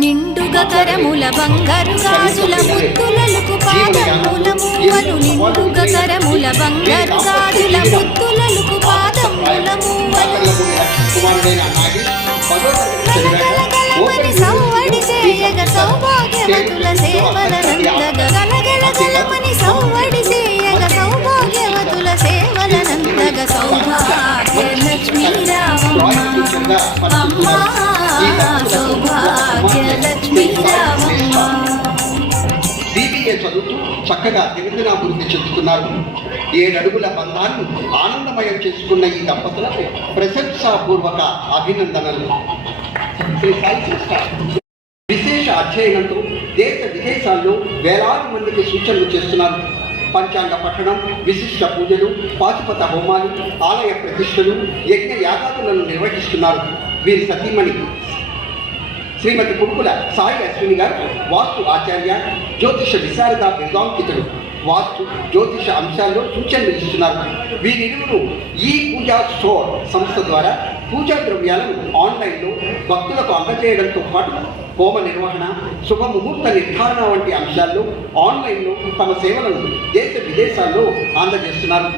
నిండుగా కరముల బంగారు గాజుల ముద్దులలకు పాదముల మూవలు నిండుగా కరముల బంగారు గాజుల ముద్దులలకు పాదముల మూవలు గలగలగలమని సవ్వడి చేయగ సౌభాగ్యవతుల సేవలనందగ గలగలగలమని సవ్వడి చేయగ సౌభాగ్యవతుల సేవలనందగ సౌభాగ్య లక్ష్మీ రామమ్మ అమ్మా సౌభాగ్య లక్ష్మీ రామమ్మ. బీబీఏ చదువుతూ చక్కగా దినదినాభివృద్ధి చెందుతున్నారు. 7 అడుగుల బంధాన్ని ఆనందమయం చేసుకున్న ఈ దంపతులకు ప్రశంసాపూర్వక అభినందనలు. విశేష అధ్యయనంతో దేశ విదేశాల్లో వేలాది మందికి సూచనలు చేస్తున్నారు. పంచాంగ పఠనం, విశిష్ట పూజలు, పాశుపత హోమాలు, ఆలయ ప్రతిష్టలు, యజ్ఞ యాగాదులను నిర్వహిస్తున్నారు. వీరి సతీమణి శ్రీమతి కురుకుల సాయి అశ్విని గారు వాస్తు ఆచార్య, జ్యోతిష విశారద బిరుదాంకితుడు. వాస్తు జ్యోతిష అంశాల్లో సూచనలు ఇస్తున్నారు. వీరిరువురు ఈ పూజా స్టోర్ సంస్థ ద్వారా పూజా ద్రవ్యాలను ఆన్లైన్లో భక్తులకు అందజేయడంతో పాటు హోమ నిర్వహణ, శుభముహూర్త నిర్ధారణ వంటి అంశాల్లో ఆన్లైన్లో తమ సేవలను దేశ విదేశాల్లో అందజేస్తున్నారు.